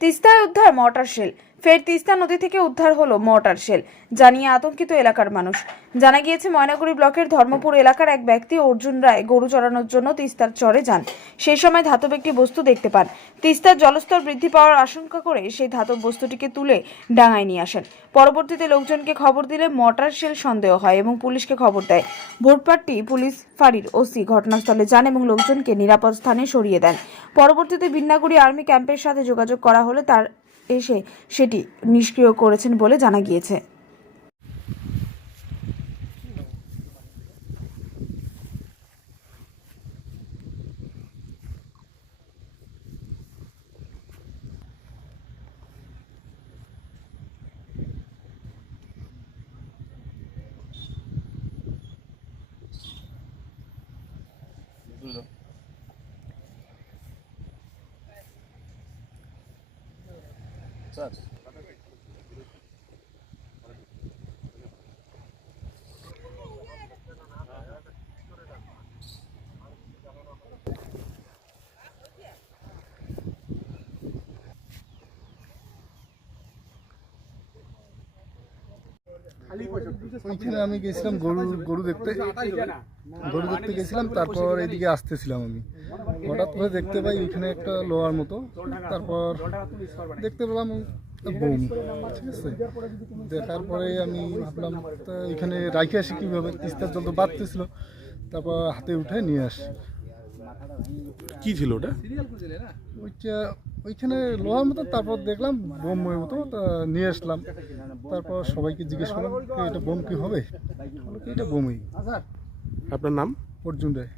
তিস্তায় উদ্ধার mortar shell ফের তিস্তা নদী থেকে উদ্ধার হলো মর্টার শেল, জানিয়ে আতঙ্কিত এলাকার মানুষ। জানা গিয়েছে, ময়নাগুড়ি ব্লকের ধর্মপুর এলাকার এক ব্যক্তি অর্জুন রায় গরু চড়ানোর জন্য তিস্তার চরে যান। সেই সময় ধাতব একটি বস্তু দেখতে পান। তিস্তার জলস্তর বৃদ্ধি পাওয়ার আশঙ্কা করে সেই ধাতব বস্তুটিকে তুলে ডাঙায় নিয়ে আসেন। পরবর্তীতে লোকজনকে খবর দিলে মর্টার শেল সন্দেহ হয় এবং পুলিশকে খবর দেয়। ভোটপাটটি পুলিশ ফাঁড়ির ওসি ঘটনাস্থলে যান এবং লোকজনকে নিরাপদ স্থানে সরিয়ে দেন। পরবর্তীতে বিন্নাগুড়ি আর্মি ক্যাম্পের সাথে যোগাযোগ করা হলে তার এসে সেটি নিষ্ক্রিয় করেছেন বলে জানা গিয়েছে। Sucks ওইখানে আমি গেছিলাম গরু গরু দেখতে। গরু দেখতে গেছিলাম তারপর এদিকে আসতেছিলাম আমি। হঠাৎ করে দেখতে পাই ওইখানে একটা লোহার মতো। তারপর দেখতে পেলাম বোম ঠিক আছে? দেখার পরে আমি ভাবলাম এখানে রাখে আসি কীভাবে? তিস্তার জল তো বাড়তেছিল। তারপর হাতে উঠে নিয়ে আসি। কি ছিল ওটা? ওইটা ওইখানে লোহার মতো তারপর দেখলাম বোমের মতো তা নিয়ে আসলাম। তারপর সবাইকে জিজ্ঞেস করলাম এটা বোম কি হবে? কি এটা বোমই আপনার নাম? অর্জুন রায়।